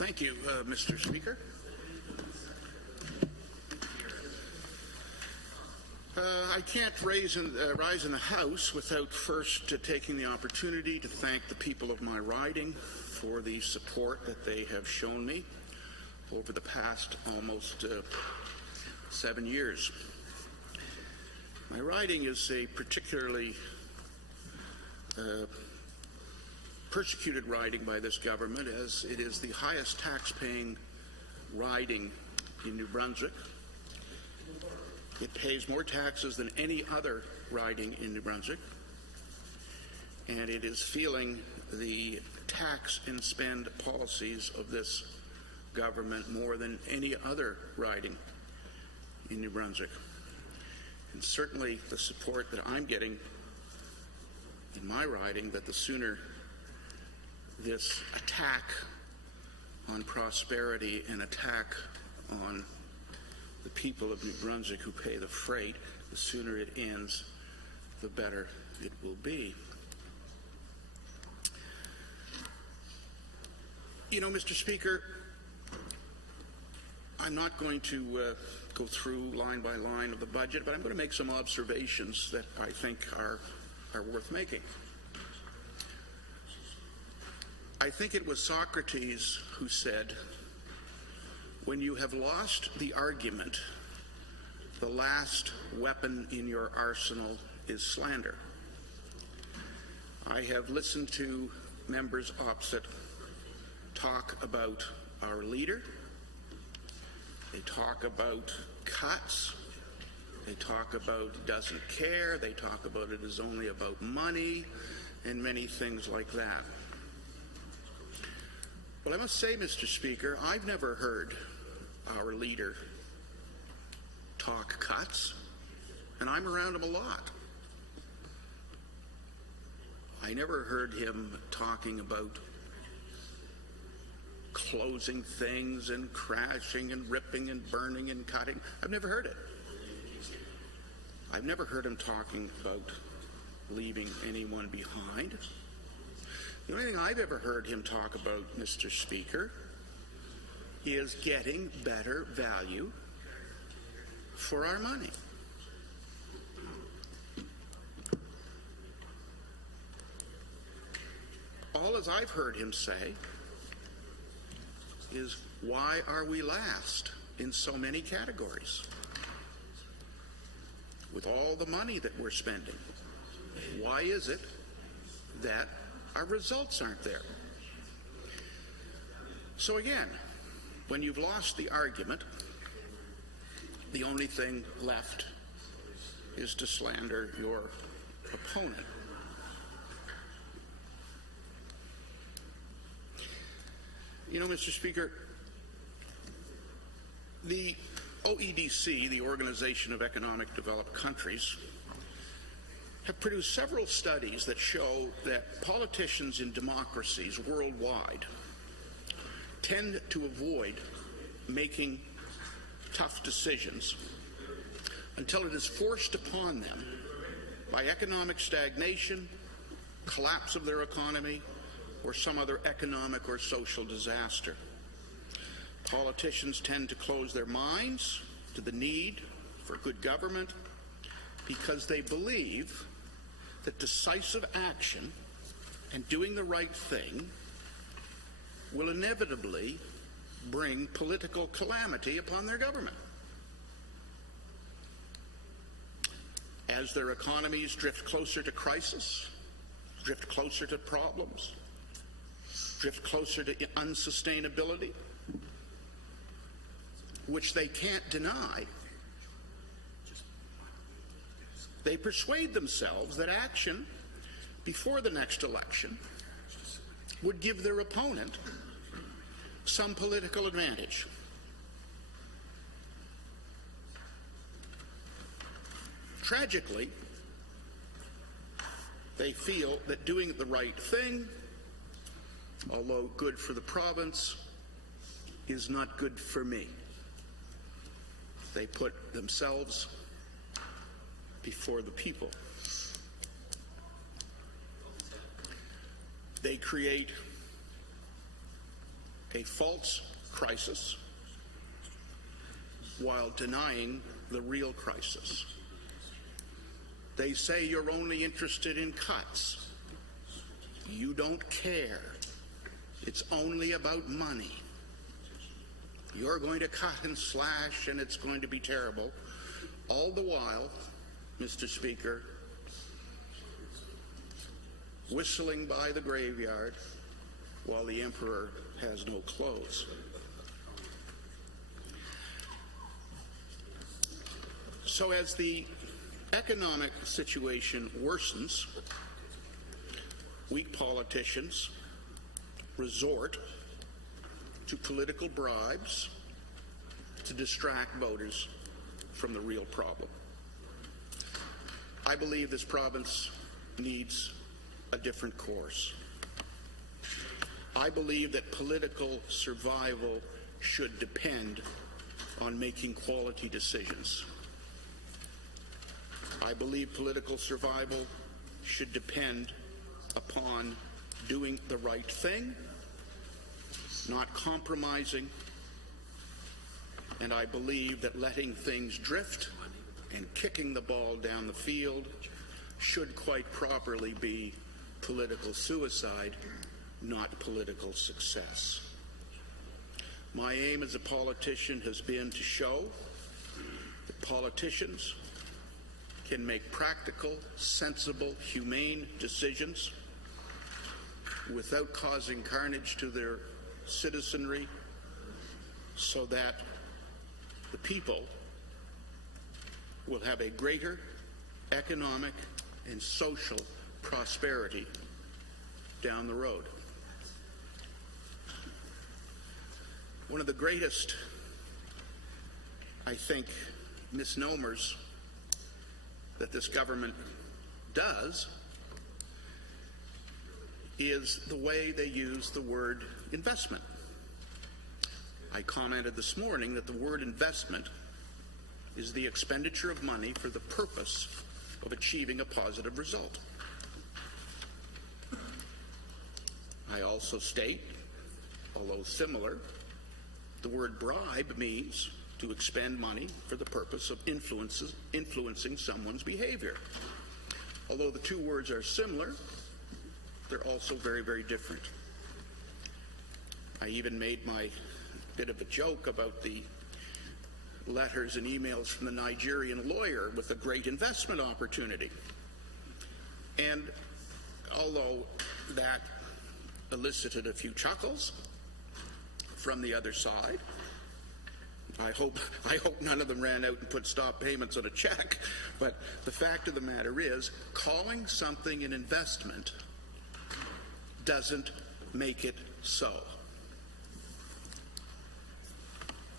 Thank you, Mr. Speaker. I can't rise in the House without first taking the opportunity to thank the people of my riding for the support that they have shown me over the past almost 7 years. My riding is a particularly persecuted riding by this government, as it is the highest tax-paying riding in New Brunswick. It pays more taxes than any other riding in New Brunswick, and it is feeling the tax and spend policies of this government more than any other riding in New Brunswick. And certainly the support that I'm getting in my riding, that the sooner this attack on prosperity and attack on the people of New Brunswick who pay the freight, the sooner it ends, the better it will be. You know, Mr. Speaker, I'm not going to go through line by line of the budget, but I'm going to make some observations that I think are worth making. I think it was Socrates who said, "When you have lost the argument, the last weapon in your arsenal is slander." I have listened to members opposite talk about our leader. They talk about cuts. They talk about doesn't care. They talk about it is only about money and many things like that. But I must say, Mr. Speaker, I've never heard our leader talk cuts, and I'm around him a lot. I never heard him talking about closing things and crashing and ripping and burning and cutting. I've never heard it. I've never heard him talking about leaving anyone behind. The only thing I've ever heard him talk about, Mr. Speaker, is getting better value for our money. All as I've heard him say is, why are we last in so many categories? With all the money that we're spending, why is it that our results aren't there? So again, when you've lost the argument, the only thing left is to slander your opponent. You know, Mr. Speaker, the OEDC, the Organization of Economic Developed Countries, have produced several studies that show that politicians in democracies worldwide tend to avoid making tough decisions until it is forced upon them by economic stagnation, collapse of their economy, or some other economic or social disaster. Politicians tend to close their minds to the need for good government because they believe that decisive action and doing the right thing will inevitably bring political calamity upon their government. As their economies drift closer to crisis, drift closer to problems, drift closer to unsustainability, which they can't deny, they persuade themselves that action before the next election would give their opponent some political advantage. Tragically, they feel that doing the right thing, although good for the province, is not good for me. They put themselves before the people. They create a false crisis while denying the real crisis. They say you're only interested in cuts. You don't care. It's only about money. You're going to cut and slash, and it's going to be terrible. All the while, Mr. Speaker, whistling by the graveyard while the emperor has no clothes. So as the economic situation worsens, weak politicians resort to political bribes to distract voters from the real problem. I believe this province needs a different course. I believe that political survival should depend on making quality decisions. I believe political survival should depend upon doing the right thing, not compromising, and I believe that letting things drift and kicking the ball down the field should quite properly be political suicide, not political success. My aim as a politician has been to show that politicians can make practical, sensible, humane decisions without causing carnage to their citizenry, so that the people will have a greater economic and social prosperity down the road. One of the greatest, I think, misnomers that this government does is the way they use the word investment. I commented this morning that the word investment is the expenditure of money for the purpose of achieving a positive result. I also state, although similar, the word bribe means to expend money for the purpose of influencing someone's behavior. Although the two words are similar, they're also very, very different. I even made my bit of a joke about the letters and emails from the Nigerian lawyer with a great investment opportunity. And although that elicited a few chuckles from the other side, I hope none of them ran out and put stop payments on a check. But the fact of the matter is, calling something an investment doesn't make it so.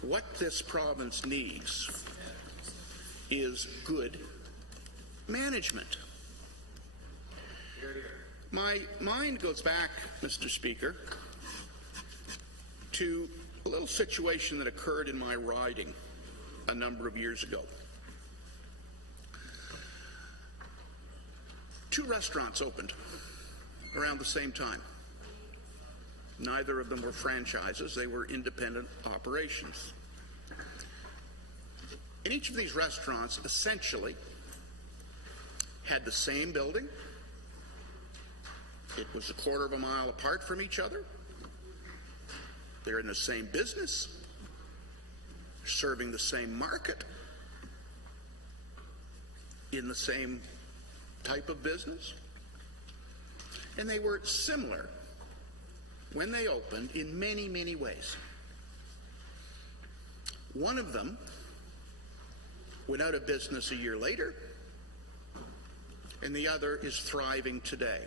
What this province needs is good management. My mind goes back, Mr. Speaker, to a little situation that occurred in my riding a number of years ago. Two restaurants opened around the same time. Neither of them were franchises, they were independent operations. And each of these restaurants essentially had the same building. It was a quarter of a mile apart from each other. They're in the same business, serving the same market, in the same type of business. And they were similar when they opened in many, many ways. One of them went out of business a year later, and the other is thriving today.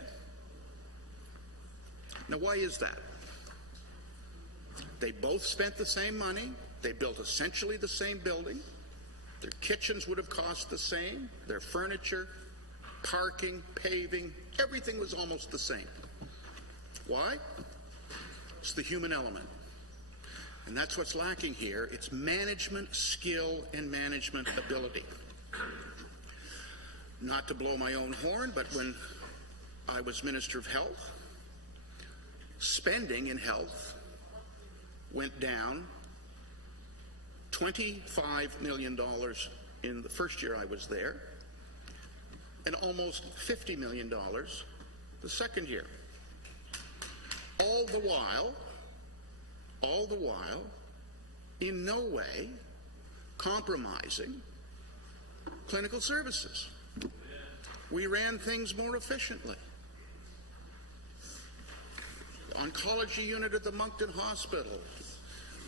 Now, why is that? They both spent the same money. They built essentially the same building. Their kitchens would have cost the same. Their furniture, parking, paving, everything was almost the same. Why? It's the human element. And that's what's lacking here. It's management skill and management ability. Not to blow my own horn, but when I was Minister of Health, spending in health went down $25 million in the first year I was there, and almost $50 million the second year. All the while, in no way compromising clinical services. We ran things more efficiently. The oncology unit at the Moncton Hospital,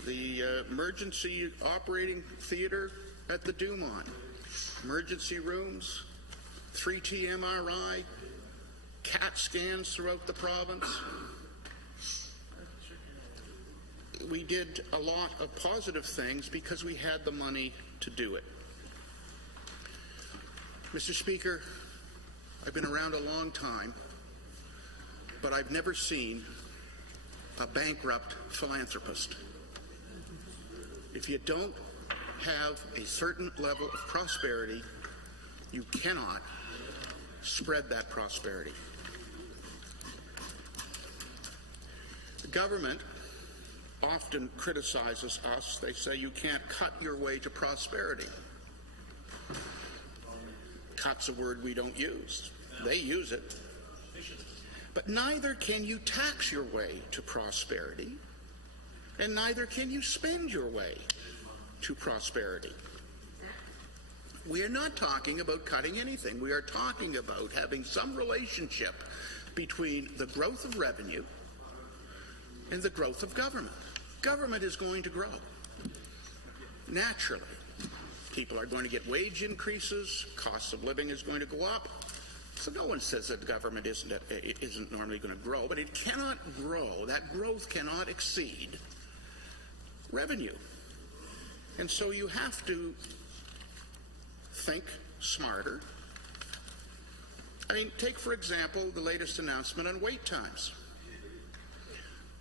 the emergency operating theater at the Dumont, emergency rooms, 3T MRI, CAT scans throughout the province. We did a lot of positive things because we had the money to do it. Mr. Speaker, I've been around a long time, but I've never seen a bankrupt philanthropist. If you don't have a certain level of prosperity, you cannot spread that prosperity. The government often criticizes us. They say you can't cut your way to prosperity. Cut's a word we don't use. They use it. But neither can you tax your way to prosperity, and neither can you spend your way to prosperity. We are not talking about cutting anything. We are talking about having some relationship between the growth of revenue and the growth of government. Government is going to grow. Naturally, people are going to get wage increases, cost of living is going to go up. So no one says that government isn't normally going to grow, but it cannot grow. That growth cannot exceed revenue. And so you have to think smarter. I mean, take, for example, the latest announcement on wait times.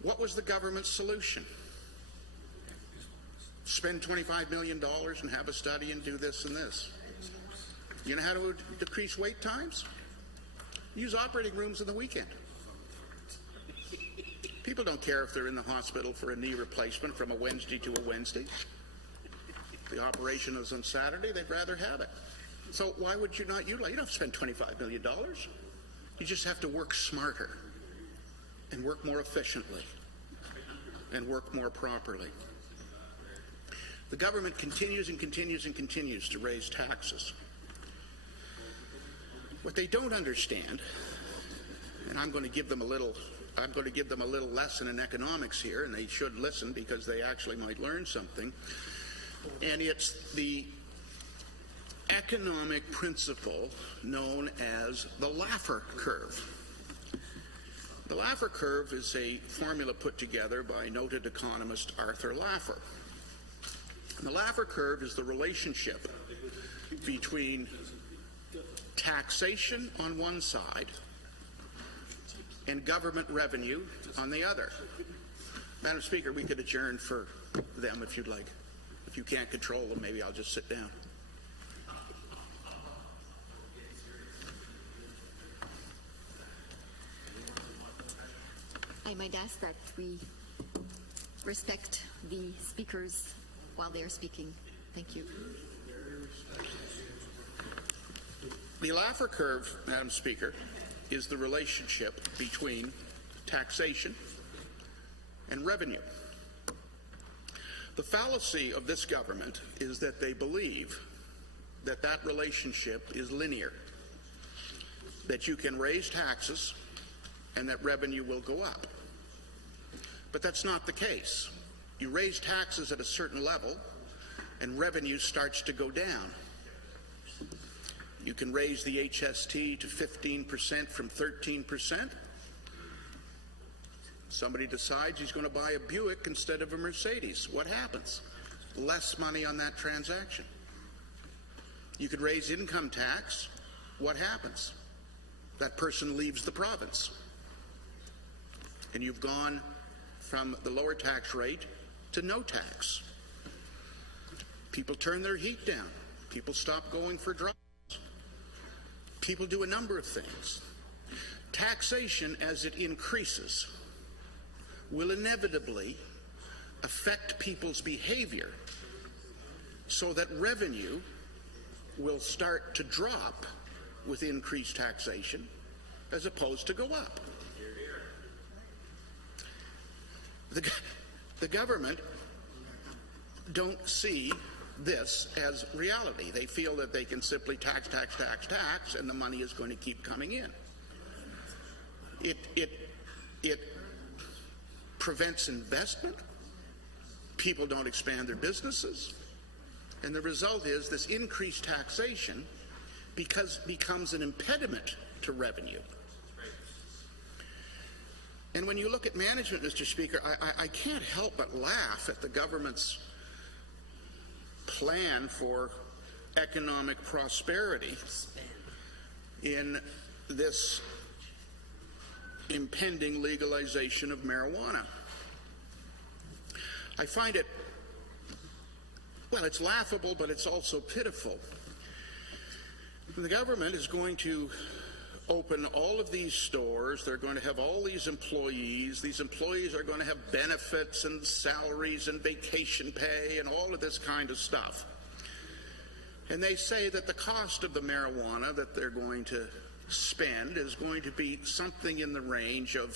What was the government's solution? Spend $25 million and have a study and do this and this. You know how to decrease wait times? Use operating rooms on the weekend. People don't care if they're in the hospital for a knee replacement from a Wednesday to a Wednesday. The operation is on Saturday, they'd rather have it. So why would you not utilize? You don't have to spend $25 million. You just have to work smarter and work more efficiently and work more properly. The government continues and continues and continues to raise taxes. What they don't understand, and I'm going to give them a little lesson in economics here, and they should listen because they actually might learn something. And it's the economic principle known as the Laffer curve. The Laffer curve is a formula put together by noted economist Arthur Laffer. And the Laffer curve is the relationship between taxation on one side and government revenue on the other. Madam Speaker, we could adjourn for them if you'd like. If you can't control them, maybe I'll just sit down. I might ask that we respect the speakers while they are speaking. Thank you. The Laffer curve, Madam Speaker, is the relationship between taxation and revenue. The fallacy of this government is that they believe that that relationship is linear, that you can raise taxes and that revenue will go up. But that's not the case. You raise taxes at a certain level and revenue starts to go down. You can raise the HST to 15% from 13%. Somebody decides he's going to buy a Buick instead of a Mercedes. What happens? Less money on that transaction. You could raise income tax. What happens? That person leaves the province. And you've gone from the lower tax rate to no tax. People turn their heat down. People stop going for drives. People do a number of things. Taxation, as it increases, will inevitably affect people's behavior so that revenue will start to drop with increased taxation as opposed to go up. The government don't see this as reality. They feel that they can simply tax, and the money is going to keep coming in. It prevents investment. People don't expand their businesses. And the result is this increased taxation becomes an impediment to revenue. And when you look at management, Mr. Speaker, I can't help but laugh at the government's plan for economic prosperity in this impending legalization of marijuana. I find it, well, it's laughable, but it's also pitiful. The government is going to open all of these stores. They're going to have all these employees. These employees are going to have benefits and salaries and vacation pay and all of this kind of stuff. And they say that the cost of the marijuana that they're going to spend is going to be something in the range of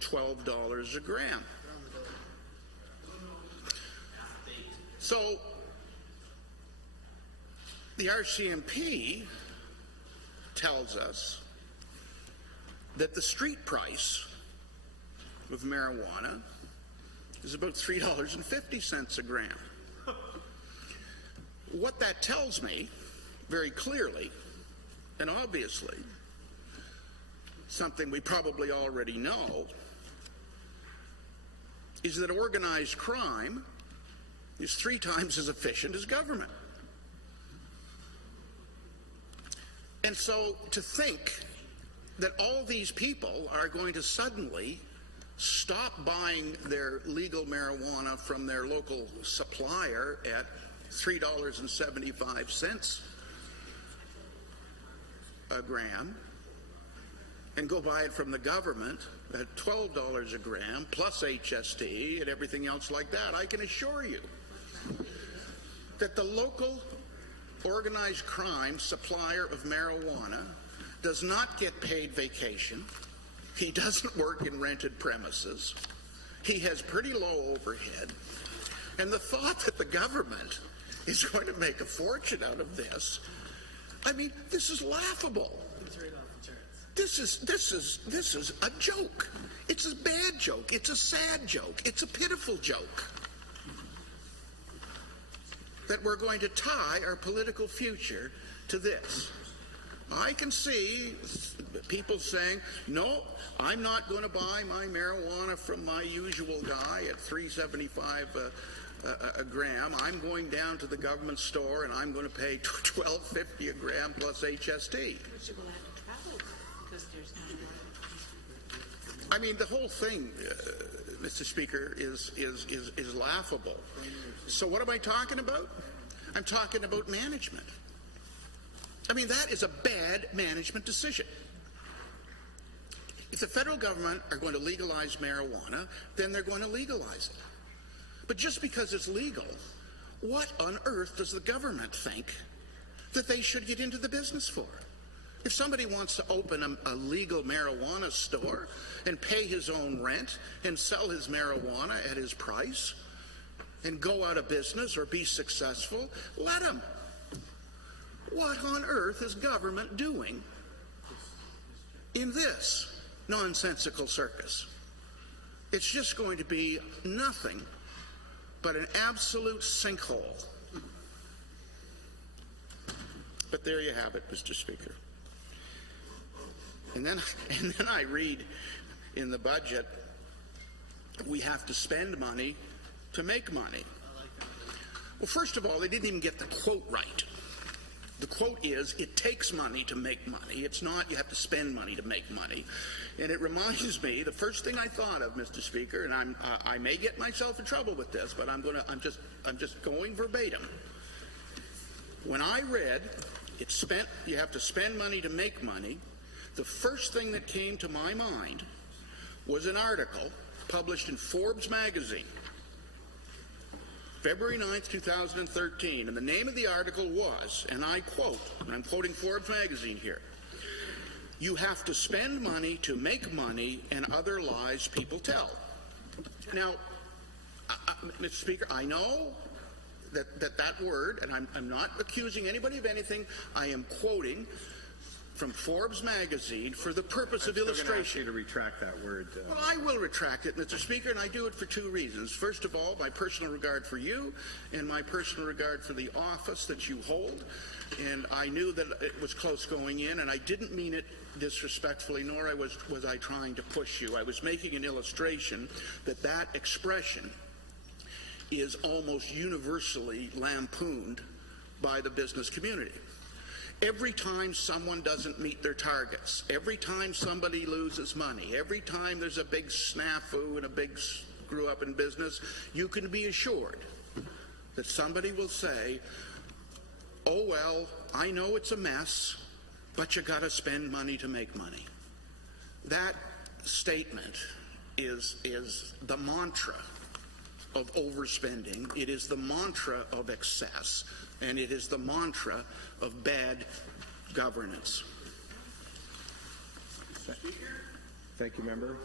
$12 a gram. So the RCMP tells us that the street price of marijuana is about $3.50 a gram. What that tells me very clearly and obviously, something we probably already know, is that organized crime is 3 times as efficient as government. And so to think that all these people are going to suddenly stop buying their legal marijuana from their local supplier at $3.75 a gram and go buy it from the government at $12 a gram plus HST and everything else like that, I can assure you that the local organized crime supplier of marijuana does not get paid vacation. He doesn't work in rented premises. He has pretty low overhead. And the thought that the government is going to make a fortune out of this, I mean, this is laughable. This is a joke. It's a bad joke. It's a sad joke. It's a pitiful joke. That we're going to tie our political future to this. I can see people saying, no, I'm not going to buy my marijuana from my usual guy at $3.75 a gram. I'm going down to the government store and I'm going to pay $12.50 a gram plus HST. I mean, the whole thing, Mr. Speaker, is laughable. So what am I talking about? I'm talking about management. I mean, that is a bad management decision. If the federal government are going to legalize marijuana, then they're going to legalize it. But just because it's legal, what on earth does the government think that they should get into the business for? If somebody wants to open a legal marijuana store and pay his own rent and sell his marijuana at his price and go out of business or be successful, let him. What on earth is government doing in this nonsensical circus? It's just going to be nothing but an absolute sinkhole. But there you have it, Mr. Speaker. And then I read in the budget, we have to spend money to make money. Well, first of all, they didn't even get the quote right. The quote is, it takes money to make money. It's not, you have to spend money to make money. And it reminds me, the first thing I thought of, Mr. Speaker, and I may get myself in trouble with this, but I'm just going verbatim. When I read, you have to spend money to make money, the first thing that came to my mind was an article published in Forbes magazine, February 9th, 2013, and the name of the article was, and I quote, and I'm quoting Forbes magazine here, "You have to spend money to make money and other lies people tell." Now, Mr. Speaker, I know that word, and I'm not accusing anybody of anything. I am quoting from Forbes magazine for the purpose of illustration. I'm ask you to retract that word. Well, I will retract it, Mr. Speaker, and I do it for two reasons. First of all, my personal regard for you and my personal regard for the office that you hold. And I knew that it was close going in, and I didn't mean it disrespectfully, nor was I trying to push you. I was making an illustration that expression is almost universally lampooned by the business community. Every time someone doesn't meet their targets, every time somebody loses money, every time there's a big snafu and a big screw up in business, you can be assured that somebody will say, "Oh, well, I know it's a mess, but you got to spend money to make money." That statement is the mantra of overspending. It is the mantra of excess, and it is the mantra of bad governance. Thank you, member.